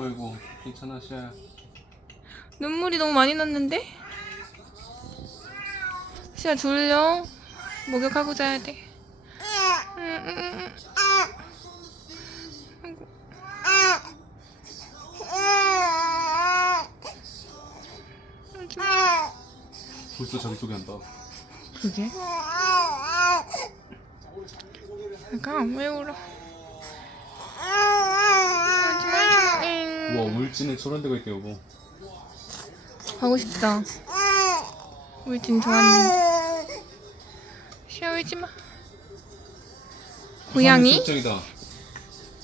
어이구 괜찮아 시아야 눈물이 너무 많이 났는데? 시야 졸려? 목욕하고 자야 돼. 아이고. 하지 마. 벌써 자기 소개 한다 그게? 잠깐 왜 울어? 하지 마, 하지 마. 응. 우 와 저런 데가 있대 여보 가고 싶다. 울진 좋았는데. 시야 울지 마. 고양이? 수영장이다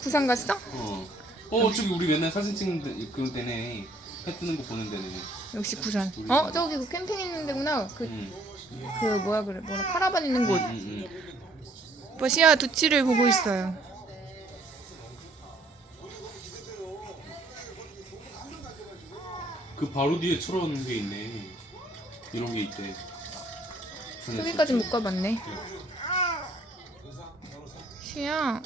부산 갔어? 어. 어 저기 우리 맨날 사진 찍는 데, 그 데네 해 뜨는 거 보는 데네 역시 부산. 어 저기 그 캠핑 있는 데구나. 그그 응. 뭐야 그래 뭐라 카라반 있는 곳. 응, 응, 응. 오빠 시야 두치를 보고 있어요. 그 바로 뒤에 철원 게 있네 이런 게 있대 저기까지 못 가봤네. 시야.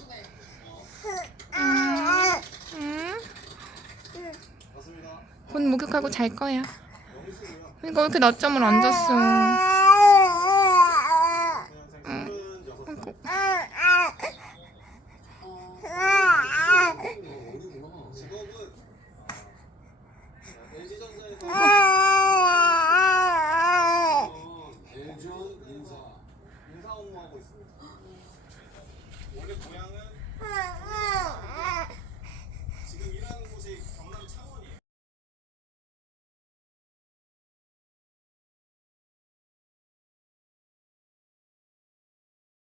음, 음. 곧 목욕하고 잘 거야. 그러니까 왜 이렇게 낮잠을 안 잤어? 공주 인사. 인사 업무하고 있습니다. 네.